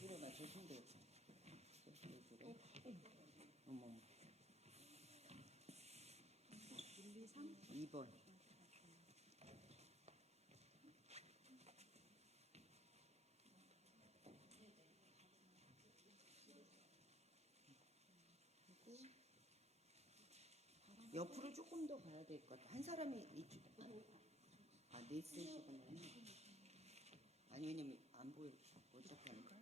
물어봐. 조심돼. 어머. 1, 2, 3. 2번. 옆으로 조금 더 가야 될 것 같아. 한 사람이 이쪽. 아, 넷셋이구나. 아니, 왜냐면 안 보여. 어차피 안 가.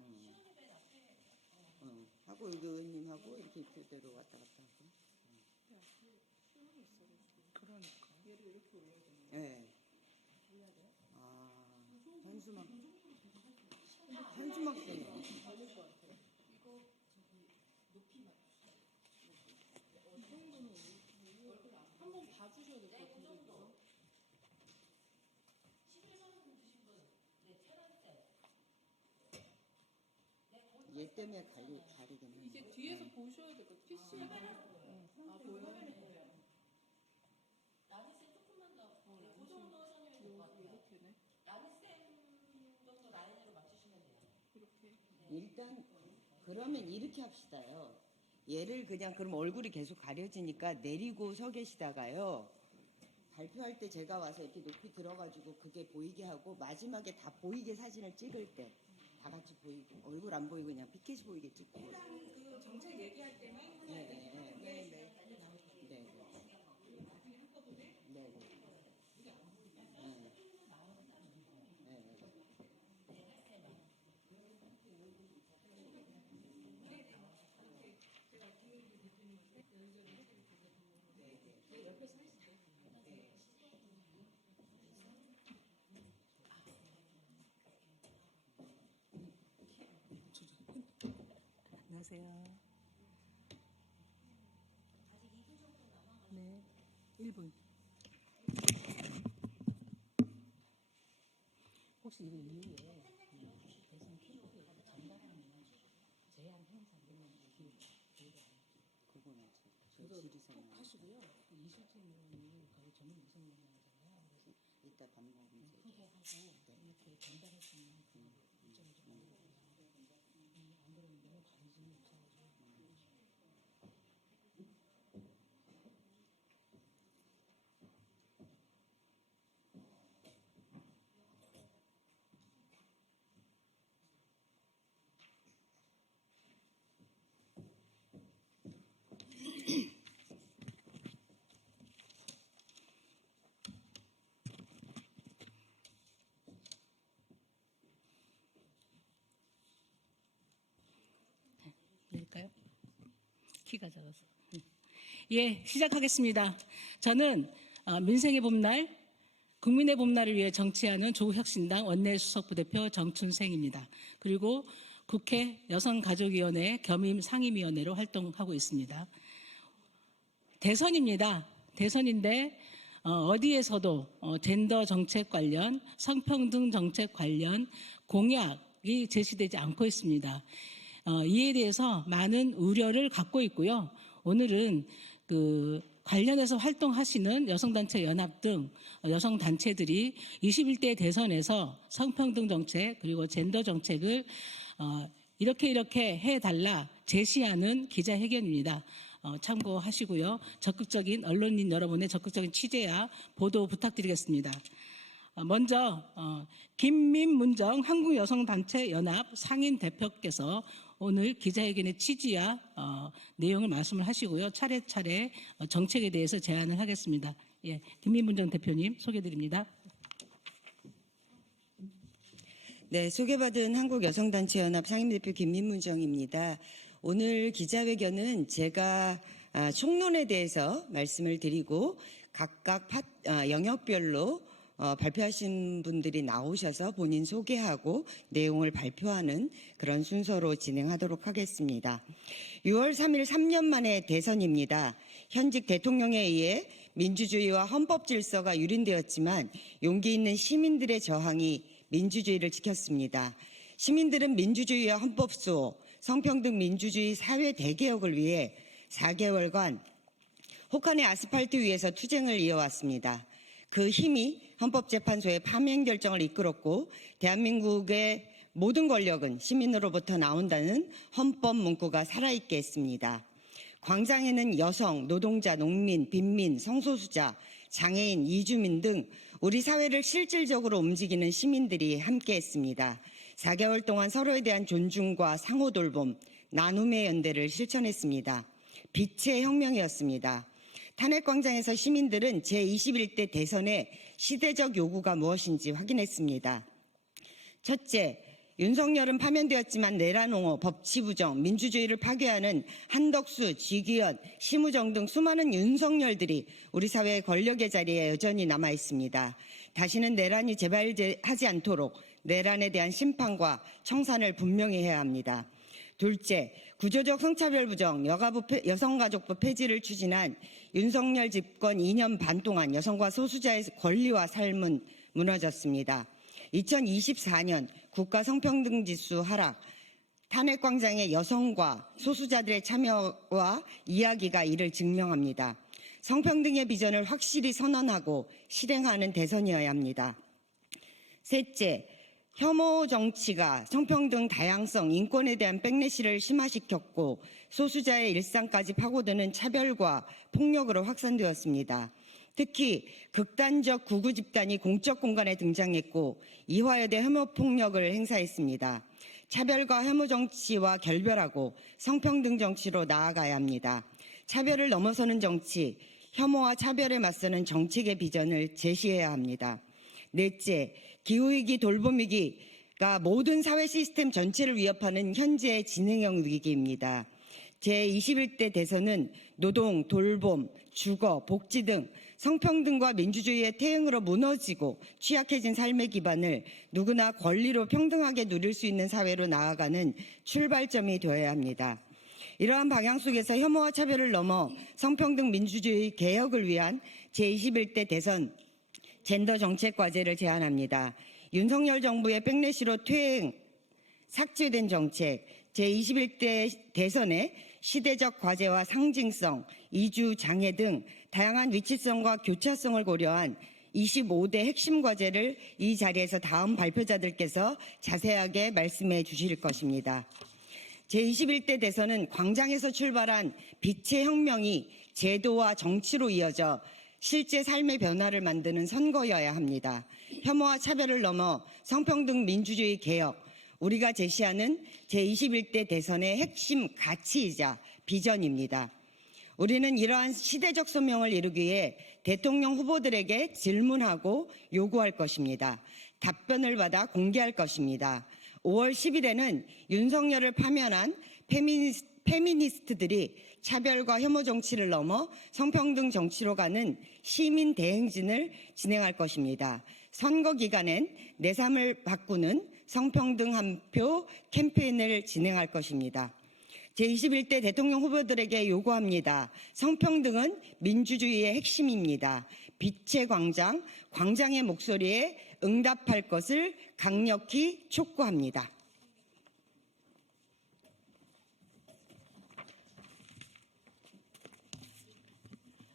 하고, 여기 의원님하고 이렇게 교대로 왔다 갔다 하고. 그러니까. 얘를 이렇게 올려야 되는 예. 네. 아, 현수막. 현수막 때문에. 걸릴 것 같아요. 이거 저기 높이 맞추세요. 이 정도는 한번 봐주셔야 될 것 같은데. 이거. 얘 때문에 가리긴 하네. 이게 뒤에서 보셔야 될 것 같아요. PC에 아, 보여요? 라니쌤 조금만 더. 그 정도 선이면 될 것 같아요. 이렇게네. 라니쌤 정도 라인으로 맞추시면 돼요. 이렇게. 일단 그러면 이렇게 합시다요. 얘를 그냥 그럼 얼굴이 계속 가려지니까 내리고 서 계시다가요. 발표할 때 제가 와서 이렇게 높이 들어가지고 그게 보이게 하고 마지막에 다 보이게 사진을 찍을 때 다 같이 보이고 얼굴 안 보이고 그냥 피켓이 보이게 찍고. 일단 그 정책 얘기할 때만 해야 돼요. 네네. 안녕하세요. 네, 1분. 혹시 이거 이후에 대선 캠프에 전달하는 제한 행사 이런 기회 그거는 저 지리산 꼭 하시고요. 이수진 의원이 거의 전문 무성론이잖아요. 그래서 이따 밥 먹으면서 후보하고 이렇게 전달할 수 있는 그런 일정을 좀 만들어요. 안 그러면 너무 관심이 없어가지고. 될까요? 키가 작아서. 예, 시작하겠습니다. 저는 민생의 봄날, 국민의 봄날을 위해 정치하는 조국혁신당 원내수석부대표 정춘생입니다. 그리고 국회 여성가족위원회 겸임 상임위원회로 활동하고 있습니다. 대선입니다. 대선인데 어디에서도 젠더 정책 관련, 성평등 정책 관련 공약이 제시되지 않고 있습니다. 이에 대해서 많은 우려를 갖고 있고요. 오늘은 그 관련해서 활동하시는 여성단체 연합 등 여성단체들이 21대 대선에서 성평등 정책 그리고 젠더 정책을 이렇게 해달라 제시하는 기자회견입니다. 참고하시고요. 적극적인 언론인 여러분의 적극적인 취재와 보도 부탁드리겠습니다. 먼저 김민문정 한국여성단체연합 상임 대표께서 오늘 기자회견의 취지와 내용을 말씀을 하시고요. 차례차례 정책에 대해서 제안을 하겠습니다. 예, 김민문정 대표님 소개드립니다. 네, 소개받은 한국여성단체연합 상임대표 김민문정입니다. 오늘 기자회견은 제가 총론에 대해서 말씀을 드리고 각각 영역별로 발표하신 분들이 나오셔서 본인 소개하고 내용을 발표하는 그런 순서로 진행하도록 하겠습니다. 6월 3일 3년 만에 대선입니다. 현직 대통령에 의해 민주주의와 헌법 질서가 유린되었지만 용기 있는 시민들의 저항이 민주주의를 지켰습니다. 시민들은 민주주의와 헌법 수호, 성평등 민주주의 사회 대개혁을 위해 4개월간 혹한의 아스팔트 위에서 투쟁을 이어왔습니다. 그 힘이 헌법재판소의 파면 결정을 이끌었고 대한민국의 모든 권력은 시민으로부터 나온다는 헌법 문구가 살아있게 했습니다. 광장에는 여성, 노동자, 농민, 빈민, 성소수자, 장애인, 이주민 등 우리 사회를 실질적으로 움직이는 시민들이 함께했습니다. 4개월 동안 서로에 대한 존중과 상호 돌봄, 나눔의 연대를 실천했습니다. 빛의 혁명이었습니다. 탄핵광장에서 시민들은 제21대 대선의 시대적 요구가 무엇인지 확인했습니다. 첫째, 윤석열은 파면되었지만 내란옹호, 법치부정, 민주주의를 파괴하는 한덕수, 지기현, 심우정 등 수많은 윤석열들이 우리 사회의 권력의 자리에 여전히 남아 있습니다. 다시는 내란이 재발하지 않도록 내란에 대한 심판과 청산을 분명히 해야 합니다. 둘째, 구조적 성차별 부정, 여성가족부 폐지를 추진한 윤석열 집권 2년 반 동안 여성과 소수자의 권리와 삶은 무너졌습니다. 2024년 국가 성평등 지수 하락, 탄핵광장의 여성과 소수자들의 참여와 이야기가 이를 증명합니다. 성평등의 비전을 확실히 선언하고 실행하는 대선이어야 합니다. 셋째, 혐오 정치가 성평등, 다양성, 인권에 대한 백래시를 심화시켰고 소수자의 일상까지 파고드는 차별과 폭력으로 확산되었습니다. 특히 극단적 구구 집단이 공적 공간에 등장했고 이화여대 혐오폭력을 행사했습니다. 차별과 혐오 정치와 결별하고 성평등 정치로 나아가야 합니다. 차별을 넘어서는 정치, 혐오와 차별에 맞서는 정책의 비전을 제시해야 합니다. 넷째, 기후위기, 돌봄위기가 모든 사회 시스템 전체를 위협하는 현재의 진행형 위기입니다. 제21대 대선은 노동, 돌봄, 주거, 복지 등 성평등과 민주주의의 태행으로 무너지고 취약해진 삶의 기반을 누구나 권리로 평등하게 누릴 수 있는 사회로 나아가는 출발점이 되어야 합니다. 이러한 방향 속에서 혐오와 차별을 넘어 성평등 민주주의 개혁을 위한 제21대 대선 젠더 정책 과제를 제안합니다. 윤석열 정부의 백래시로 삭제된 정책, 제21대 대선의 시대적 과제와 상징성, 이주 장애 등 다양한 위치성과 교차성을 고려한 25대 핵심 과제를 이 자리에서 다음 발표자들께서 자세하게 말씀해 주실 것입니다. 제21대 대선은 광장에서 출발한 빛의 혁명이 제도와 정치로 이어져 실제 삶의 변화를 만드는 선거여야 합니다. 혐오와 차별을 넘어 성평등 민주주의 개혁, 우리가 제시하는 제21대 대선의 핵심 가치이자 비전입니다. 우리는 이러한 시대적 소명을 이루기 위해 대통령 후보들에게 질문하고 요구할 것입니다. 답변을 받아 공개할 것입니다. 5월 10일에는 윤석열을 파면한 페미니스트들이 차별과 혐오 정치를 넘어 성평등 정치로 가는 시민 대행진을 진행할 것입니다. 선거 기간엔 내 삶을 바꾸는 성평등 한 표 캠페인을 진행할 것입니다. 제21대 대통령 후보들에게 요구합니다. 성평등은 민주주의의 핵심입니다. 빛의 광장, 광장의 목소리에 응답할 것을 강력히 촉구합니다.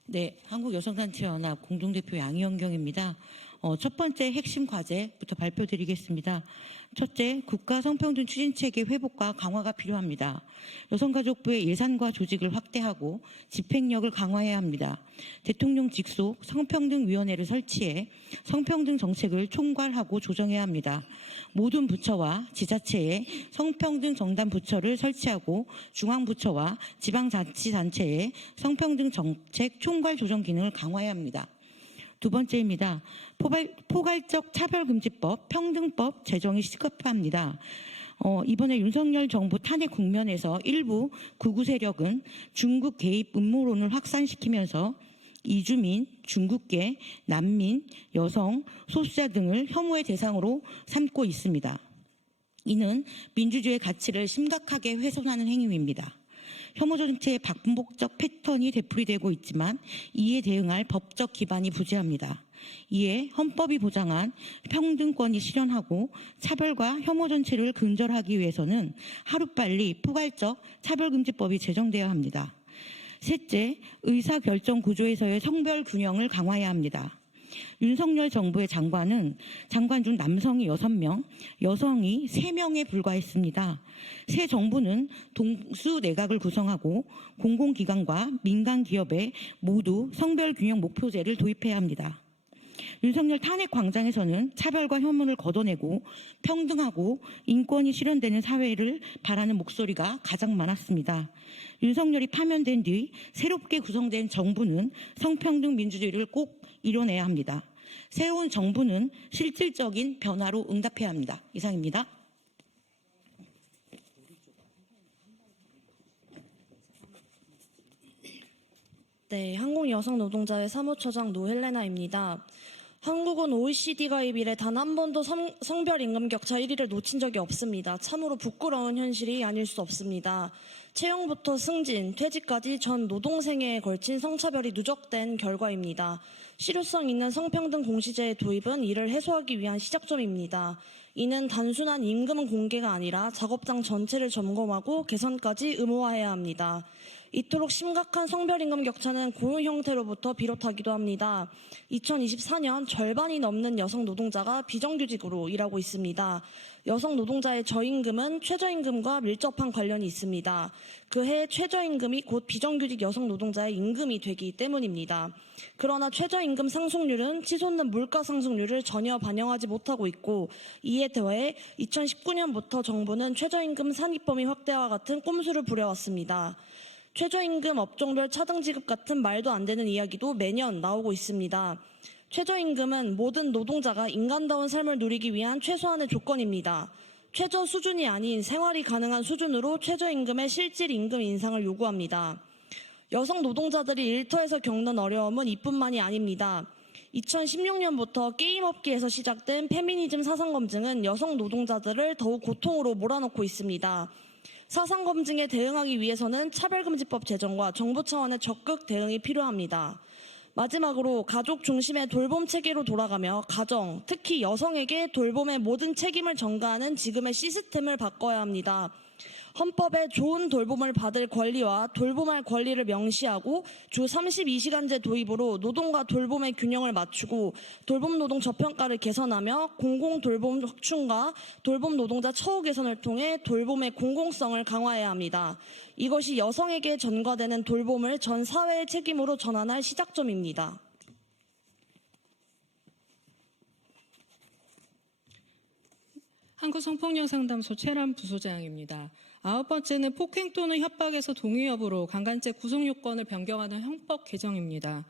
네, 한국여성단체연합 공동대표 양희연경입니다. 첫 번째 핵심 과제부터 발표드리겠습니다. 첫째, 국가 성평등 추진체계 회복과 강화가 필요합니다. 여성가족부의 예산과 조직을 확대하고 집행력을 강화해야 합니다. 대통령 직속 성평등위원회를 설치해 성평등 정책을 총괄하고 조정해야 합니다. 모든 부처와 지자체에 성평등 정담 부처를 설치하고 중앙부처와 지방자치단체에 성평등 정책 총괄 조정 기능을 강화해야 합니다. 두 번째입니다. 포괄적 차별금지법, 평등법 제정이 시급합니다. 이번에 윤석열 정부 탄핵 국면에서 일부 극우 세력은 중국 개입 음모론을 확산시키면서 이주민, 중국계, 난민, 여성, 소수자 등을 혐오의 대상으로 삼고 있습니다. 이는 민주주의의 가치를 심각하게 훼손하는 행위입니다. 혐오 정치의 반복적 패턴이 되풀이되고 있지만 이에 대응할 법적 기반이 부재합니다. 이에 헌법이 보장한 평등권이 실현하고 차별과 혐오 정치를 근절하기 위해서는 하루빨리 포괄적 차별금지법이 제정되어야 합니다. 셋째, 의사결정 구조에서의 성별 균형을 강화해야 합니다. 윤석열 정부의 장관은 장관 중 남성이 6명, 여성이 3명에 불과했습니다. 새 정부는 동수 내각을 구성하고 공공기관과 민간기업에 모두 성별균형 목표제를 도입해야 합니다. 윤석열 탄핵 광장에서는 차별과 혐오를 걷어내고 평등하고 인권이 실현되는 사회를 바라는 목소리가 가장 많았습니다. 윤석열이 파면된 뒤 새롭게 구성된 정부는 성평등 민주주의를 꼭 이뤄내야 합니다. 새로운 정부는 실질적인 변화로 응답해야 합니다. 이상입니다. 네, 한국여성노동자회 사무처장 노헬레나입니다. 한국은 OECD 가입 이래 단 한 번도 성별 임금 격차 1위를 놓친 적이 없습니다. 참으로 부끄러운 현실이 아닐 수 없습니다. 채용부터 승진, 퇴직까지 전 노동생애에 걸친 성차별이 누적된 결과입니다. 실효성 있는 성평등 공시제의 도입은 이를 해소하기 위한 시작점입니다. 이는 단순한 임금 공개가 아니라 작업장 전체를 점검하고 개선까지 의무화해야 합니다. 이토록 심각한 성별임금 격차는 고용 형태로부터 비롯하기도 합니다. 2024년 절반이 넘는 여성 노동자가 비정규직으로 일하고 있습니다. 여성 노동자의 저임금은 최저임금과 밀접한 관련이 있습니다. 그해 최저임금이 곧 비정규직 여성 노동자의 임금이 되기 때문입니다. 그러나 최저임금 상승률은 치솟는 물가 상승률을 전혀 반영하지 못하고 있고, 이에 더해 2019년부터 정부는 최저임금 산입 범위 확대와 같은 꼼수를 부려왔습니다. 최저임금 업종별 차등 지급 같은 말도 안 되는 이야기도 매년 나오고 있습니다. 최저임금은 모든 노동자가 인간다운 삶을 누리기 위한 최소한의 조건입니다. 최저 수준이 아닌 생활이 가능한 수준으로 최저임금의 실질 임금 인상을 요구합니다. 여성 노동자들이 일터에서 겪는 어려움은 이뿐만이 아닙니다. 2016년부터 게임업계에서 시작된 페미니즘 사상검증은 여성 노동자들을 더욱 고통으로 몰아넣고 있습니다. 사상검증에 대응하기 위해서는 차별금지법 제정과 정부 차원의 적극 대응이 필요합니다. 마지막으로 가족 중심의 돌봄 체계로 돌아가며 가정, 특히 여성에게 돌봄의 모든 책임을 전가하는 지금의 시스템을 바꿔야 합니다. 헌법에 좋은 돌봄을 받을 권리와 돌봄할 권리를 명시하고 주 32시간제 도입으로 노동과 돌봄의 균형을 맞추고 돌봄 노동 저평가를 개선하며 공공 돌봄 확충과 돌봄 노동자 처우 개선을 통해 돌봄의 공공성을 강화해야 합니다. 이것이 여성에게 전가되는 돌봄을 전 사회의 책임으로 전환할 시작점입니다. 한국성폭력상담소 최람 부소장입니다. 9번째는 폭행 또는 협박에서 동의 여부로 강간죄 구속요건을 변경하는 형법 개정입니다.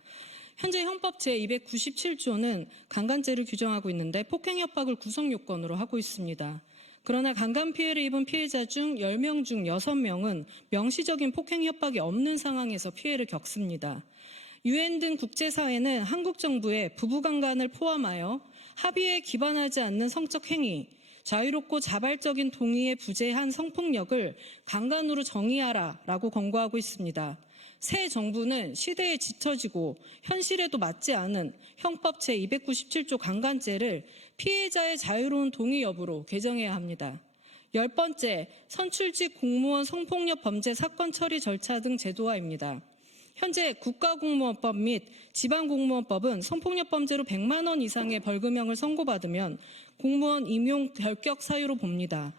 현재 형법 제297조는 강간죄를 규정하고 있는데 폭행 협박을 구속요건으로 하고 있습니다. 그러나 강간 피해를 입은 피해자 중 10명 중 6명은 명시적인 폭행 협박이 없는 상황에서 피해를 겪습니다. UN 등 국제사회는 한국 정부의 부부강간을 포함하여 합의에 기반하지 않는 성적 행위, 자유롭고 자발적인 동의에 부재한 성폭력을 강간으로 정의하라라고 권고하고 있습니다. 새 정부는 시대에 뒤처지고 현실에도 맞지 않은 형법 제297조 강간죄를 피해자의 자유로운 동의 여부로 개정해야 합니다. 10번째, 선출직 공무원 성폭력 범죄 사건 처리 절차 등 제도화입니다. 현재 국가공무원법 및 지방공무원법은 성폭력 범죄로 100만 원 이상의 벌금형을 선고받으면 공무원 임용 결격 사유로 봅니다.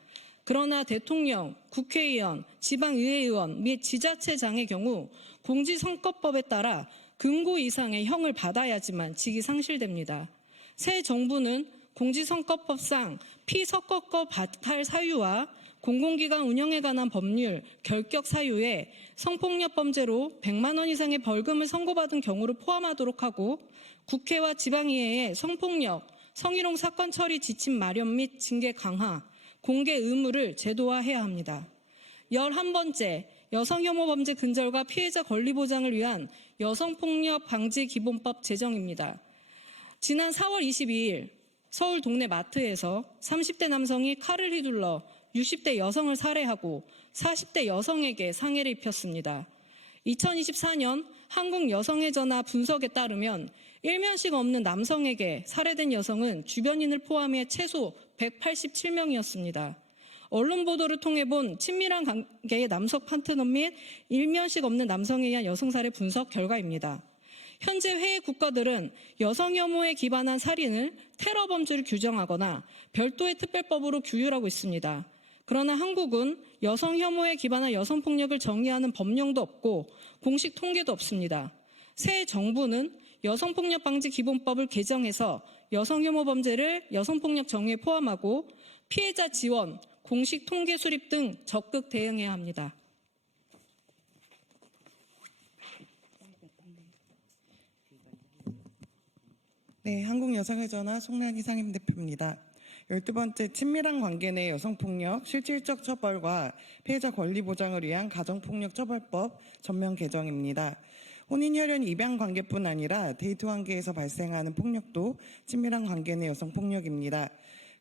그러나 대통령, 국회의원, 지방의회의원 및 지자체장의 경우 공직선거법에 따라 금고 이상의 형을 받아야지만 직이 상실됩니다. 새 정부는 공직선거법상 피선거권 박탈 사유와 공공기관 운영에 관한 법률, 결격 사유에 성폭력 범죄로 100만 원 이상의 벌금을 선고받은 경우를 포함하도록 하고 국회와 지방의회에 성폭력, 성희롱 사건 처리 지침 마련 및 징계 강화, 공개 의무를 제도화해야 합니다. 11번째, 여성혐오 범죄 근절과 피해자 권리 보장을 위한 여성폭력 방지 기본법 제정입니다. 지난 4월 22일 서울 동네 마트에서 30대 남성이 칼을 휘둘러 60대 여성을 살해하고 40대 여성에게 상해를 입혔습니다. 2024년 한국여성의 전화 분석에 따르면 일면식 없는 남성에게 살해된 여성은 주변인을 포함해 최소 187명이었습니다. 언론 보도를 통해 본 친밀한 관계의 남성 파트너 및 일면식 없는 남성에 의한 여성살해 분석 결과입니다. 현재 회의 국가들은 여성 혐오에 기반한 살인을 테러 범죄를 규정하거나 별도의 특별법으로 규율하고 있습니다. 그러나 한국은 여성 혐오에 기반한 여성 폭력을 정의하는 법령도 없고 공식 통계도 없습니다. 새 정부는 여성폭력 방지 기본법을 개정해서 여성 혐오 범죄를 여성폭력 정의에 포함하고 피해자 지원, 공식 통계 수립 등 적극 대응해야 합니다. 네, 한국여성의전화 송란희 상임대표입니다. 12번째 친밀한 관계 내 여성폭력 실질적 처벌과 피해자 권리 보장을 위한 가정폭력처벌법 전면 개정입니다. 혼인, 혈연, 입양 관계뿐 아니라 데이트 관계에서 발생하는 폭력도 친밀한 관계 내 여성폭력입니다.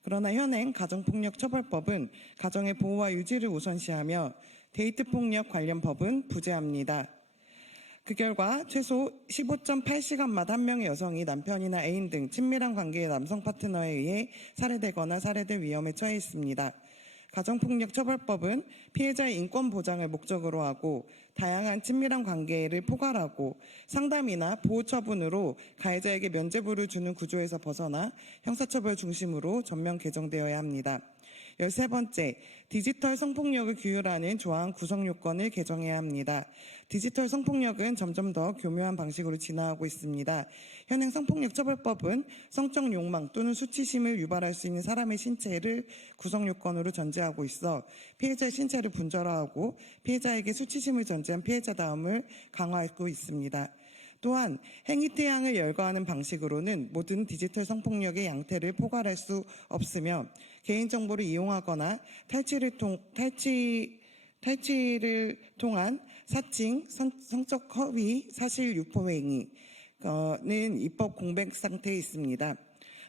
그러나 현행 가정폭력처벌법은 가정의 보호와 유지를 우선시하며 데이트폭력 관련 법은 부재합니다. 그 결과 최소 15.8시간마다 한 명의 여성이 남편이나 애인 등 친밀한 관계의 남성 파트너에 의해 살해되거나 살해될 위험에 처해 있습니다. 가정폭력처벌법은 피해자의 인권 보장을 목적으로 하고 다양한 친밀한 관계를 포괄하고 상담이나 보호 처분으로 가해자에게 면죄부를 주는 구조에서 벗어나 형사처벌 중심으로 전면 개정되어야 합니다. 13번째, 디지털 성폭력을 규율하는 조항 구성 요건을 개정해야 합니다. 디지털 성폭력은 점점 더 교묘한 방식으로 진화하고 있습니다. 현행 성폭력처벌법은 성적 욕망 또는 수치심을 유발할 수 있는 사람의 신체를 구성 요건으로 전제하고 있어 피해자의 신체를 분절화하고 피해자에게 수치심을 전제한 피해자다움을 강화하고 있습니다. 또한 행위태양을 열거하는 방식으로는 모든 디지털 성폭력의 양태를 포괄할 수 없으며 개인정보를 이용하거나 탈취를 통한 사칭, 성적 허위, 사실 유포 행위는 입법 공백 상태에 있습니다.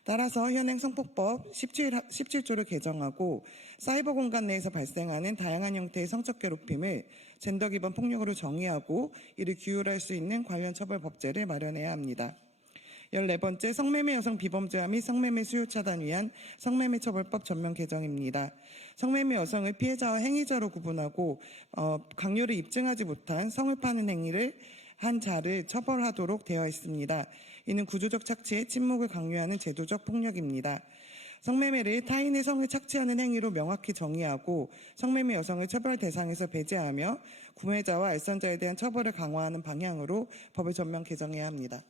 따라서 현행 성폭법 17조를 개정하고 사이버 공간 내에서 발생하는 다양한 형태의 성적 괴롭힘을 젠더 기반 폭력으로 정의하고 이를 규율할 수 있는 관련 처벌 법제를 마련해야 합니다. 14번째, 성매매 여성 비범죄화 및 성매매 수요 차단 위한 성매매 처벌법 전면 개정입니다. 성매매 여성을 피해자와 행위자로 구분하고 강요를 입증하지 못한 성을 파는 행위를 한 자를 처벌하도록 되어 있습니다. 이는 구조적 착취에 침묵을 강요하는 제도적 폭력입니다. 성매매를 타인의 성을 착취하는 행위로 명확히 정의하고 성매매 여성을 처벌 대상에서 배제하며 구매자와 알선자에 대한 처벌을 강화하는 방향으로 법을 전면 개정해야 합니다.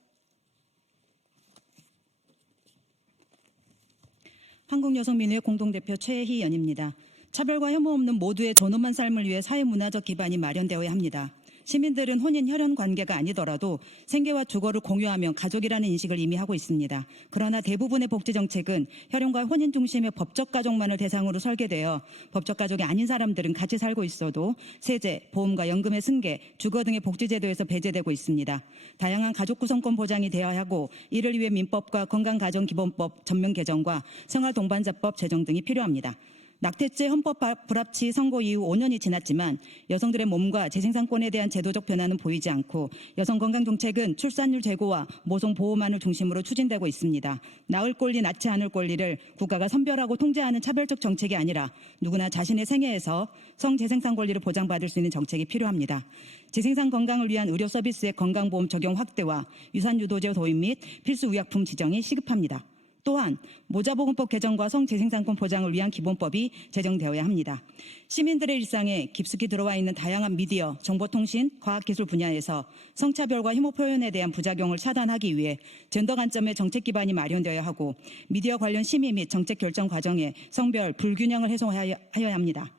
한국여성민우회 공동대표 최희연입니다. 차별과 혐오 없는 모두의 존엄한 삶을 위해 사회문화적 기반이 마련되어야 합니다. 시민들은 혼인, 혈연 관계가 아니더라도 생계와 주거를 공유하며 가족이라는 인식을 이미 하고 있습니다. 그러나 대부분의 복지정책은 혈연과 혼인 중심의 법적 가족만을 대상으로 설계되어 법적 가족이 아닌 사람들은 같이 살고 있어도 세제, 보험과 연금의 승계, 주거 등의 복지제도에서 배제되고 있습니다. 다양한 가족 구성권 보장이 되어야 하고 이를 위해 민법과 건강가정기본법 전면 개정과 생활동반자법 제정 등이 필요합니다. 낙태죄 헌법 불합치 선고 이후 5년이 지났지만 여성들의 몸과 재생산권에 대한 제도적 변화는 보이지 않고 여성 건강 정책은 출산율 제고와 모성 보호만을 중심으로 추진되고 있습니다. 낳을 권리, 낳지 않을 권리를 국가가 선별하고 통제하는 차별적 정책이 아니라 누구나 자신의 생애에서 성재생산 권리를 보장받을 수 있는 정책이 필요합니다. 재생산 건강을 위한 의료 서비스의 건강보험 적용 확대와 유산유도제 도입 및 필수 의약품 지정이 시급합니다. 또한 모자보건법 개정과 성재생산권 보장을 위한 기본법이 제정되어야 합니다. 시민들의 일상에 깊숙이 들어와 있는 다양한 미디어, 정보통신, 과학기술 분야에서 성차별과 혐오 표현에 대한 부작용을 차단하기 위해 젠더 관점의 정책 기반이 마련되어야 하고 미디어 관련 심의 및 정책 결정 과정에 성별 불균형을 해소하여야 합니다.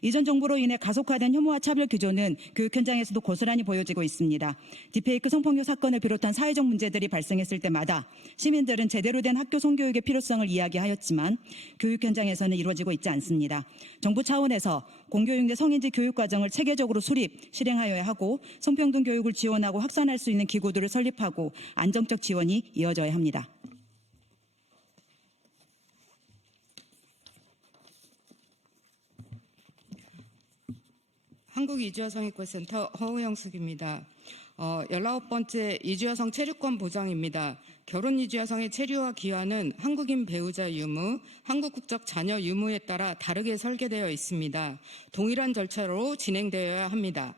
이전 정부로 인해 가속화된 혐오와 차별 기조는 교육 현장에서도 고스란히 보여지고 있습니다. 딥페이크 성폭력 사건을 비롯한 사회적 문제들이 발생했을 때마다 시민들은 제대로 된 학교 성교육의 필요성을 이야기하였지만 교육 현장에서는 이루어지고 있지 않습니다. 정부 차원에서 공교육 내 성인지 교육 과정을 체계적으로 수립, 실행하여야 하고 성평등 교육을 지원하고 확산할 수 있는 기구들을 설립하고 안정적 지원이 이어져야 합니다. 한국이주여성의권센터 허우영숙입니다. 19번째 이주여성 체류권 보장입니다. 결혼 이주여성의 체류와 귀환은 한국인 배우자 유무, 한국 국적 자녀 유무에 따라 다르게 설계되어 있습니다. 동일한 절차로 진행되어야 합니다.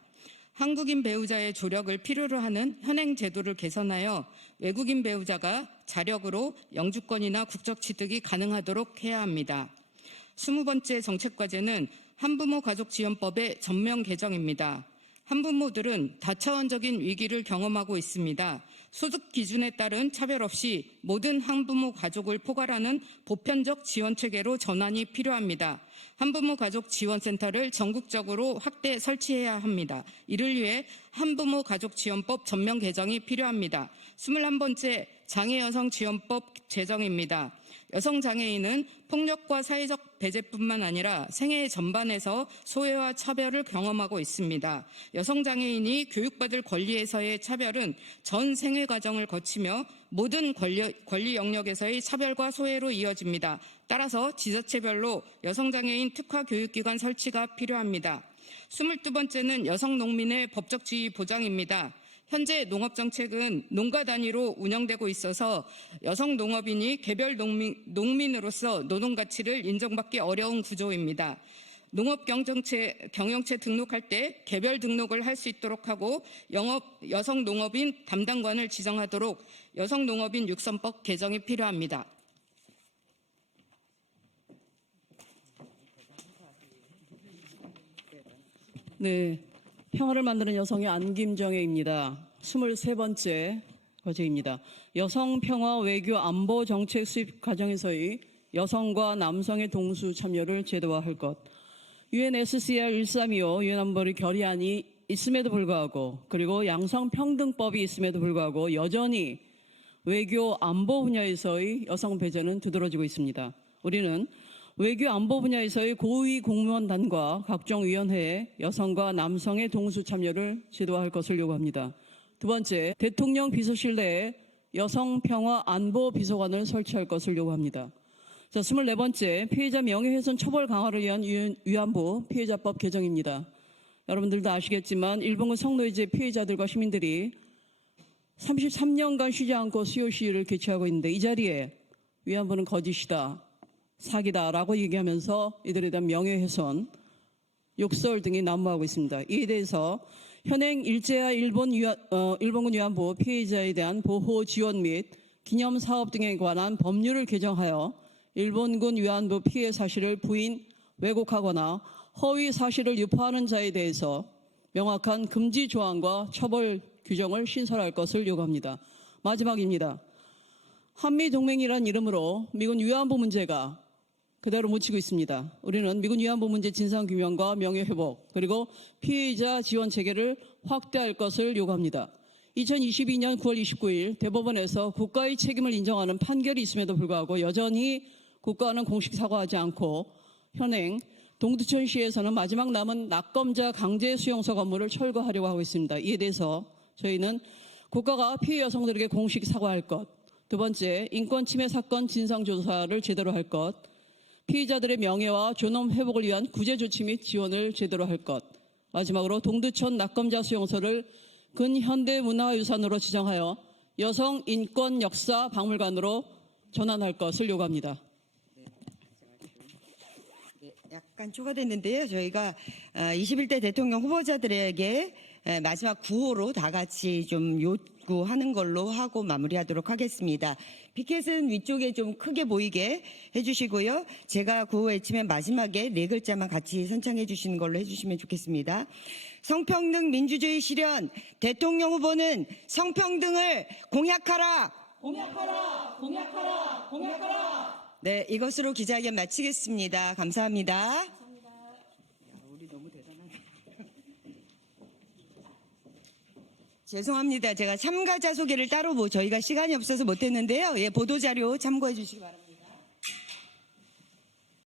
한국인 배우자의 조력을 필요로 하는 현행 제도를 개선하여 외국인 배우자가 자력으로 영주권이나 국적 취득이 가능하도록 해야 합니다. 20번째 정책과제는 한부모 가족지원법의 전면 개정입니다. 한부모들은 다차원적인 위기를 경험하고 있습니다. 소득 기준에 따른 차별 없이 모든 한부모 가족을 포괄하는 보편적 지원 체계로 전환이 필요합니다. 한부모 가족 지원센터를 전국적으로 확대 설치해야 합니다. 이를 위해 한부모 가족 지원법 전면 개정이 필요합니다. 21번째 장애여성 지원법 제정입니다. 여성 장애인은 폭력과 사회적 배제뿐만 아니라 생애 전반에서 소외와 차별을 경험하고 있습니다. 여성 장애인이 교육받을 권리에서의 차별은 전 생애 과정을 거치며 모든 권리 영역에서의 차별과 소외로 이어집니다. 따라서 지자체별로 여성 장애인 특화 교육기관 설치가 필요합니다. 22번째는 여성 농민의 법적 지위 보장입니다. 현재 농업정책은 농가 단위로 운영되고 있어서 여성 농업인이 개별 농민으로서 노동가치를 인정받기 어려운 구조입니다. 경영체 등록할 때 개별 등록을 할 수 있도록 하고 여성 농업인 담당관을 지정하도록 여성 농업인 육성법 개정이 필요합니다. 네, 평화를 만드는 여성의 안김정혜입니다. 23번째 과제입니다. 여성 평화 외교 안보 정책 수립 과정에서의 여성과 남성의 동수 참여를 제도화할 것. UNSCR 1325 유엔 안보리 결의안이 있음에도 불구하고 그리고 양성평등법이 있음에도 불구하고 여전히 외교 안보 분야에서의 여성 배제는 두드러지고 있습니다. 우리는 외교 안보 분야에서의 고위 공무원단과 각종 위원회에 여성과 남성의 동수 참여를 제도화할 것을 요구합니다. 두 번째, 대통령 비서실 내에 여성 평화 안보 비서관을 설치할 것을 요구합니다. 자, 24번째, 피해자 명예훼손 처벌 강화를 위한 위안부 피해자법 개정입니다. 여러분들도 아시겠지만 일본군 성노예제 피해자들과 시민들이 33년간 쉬지 않고 수요 시위를 개최하고 있는데 이 자리에 위안부는 거짓이다, 사기다라고 얘기하면서 이들에 대한 명예훼손, 욕설 등이 난무하고 있습니다. 이에 대해서 현행 일제하 일본군 위안부 피해자에 대한 보호 지원 및 기념 사업 등에 관한 법률을 개정하여 일본군 위안부 피해 사실을 부인, 왜곡하거나 허위 사실을 유포하는 자에 대해서 명확한 금지 조항과 처벌 규정을 신설할 것을 요구합니다. 마지막입니다. 한미동맹이란 이름으로 미군 위안부 문제가 그대로 묻히고 있습니다. 우리는 미군 위안부 문제 진상규명과 명예회복 그리고 피해자 지원 체계를 확대할 것을 요구합니다. 2022년 9월 29일 대법원에서 국가의 책임을 인정하는 판결이 있음에도 불구하고 여전히 국가는 공식 사과하지 않고 현행 동두천시에서는 마지막 남은 낙검자 강제 수용소 건물을 철거하려고 하고 있습니다. 이에 대해서 저희는 국가가 피해 여성들에게 공식 사과할 것, 두 번째, 인권 침해 사건 진상조사를 제대로 할 것, 피해자들의 명예와 존엄 회복을 위한 구제 조치 및 지원을 제대로 할 것, 마지막으로 동두천 낙검자 수용소를 근현대 문화유산으로 지정하여 여성 인권 역사 박물관으로 전환할 것을 요구합니다. 네, 약간 초과됐는데요. 저희가 21대 대통령 후보자들에게 마지막 구호로 다 같이 좀 요구하는 걸로 하고 마무리하도록 하겠습니다. 피켓은 위쪽에 좀 크게 보이게 해주시고요. 제가 구호 외치면 마지막에 네 글자만 같이 선창해 주시는 걸로 해주시면 좋겠습니다. 성평등 민주주의 실현, 대통령 후보는 성평등을 공약하라! 공약하라! 공약하라! 공약하라! 네, 이것으로 기자회견 마치겠습니다. 감사합니다. 우리 너무 대단하네. 죄송합니다. 제가 참가자 소개를 따로 저희가 시간이 없어서 못했는데요. 예, 보도자료 참고해 주시기 바랍니다.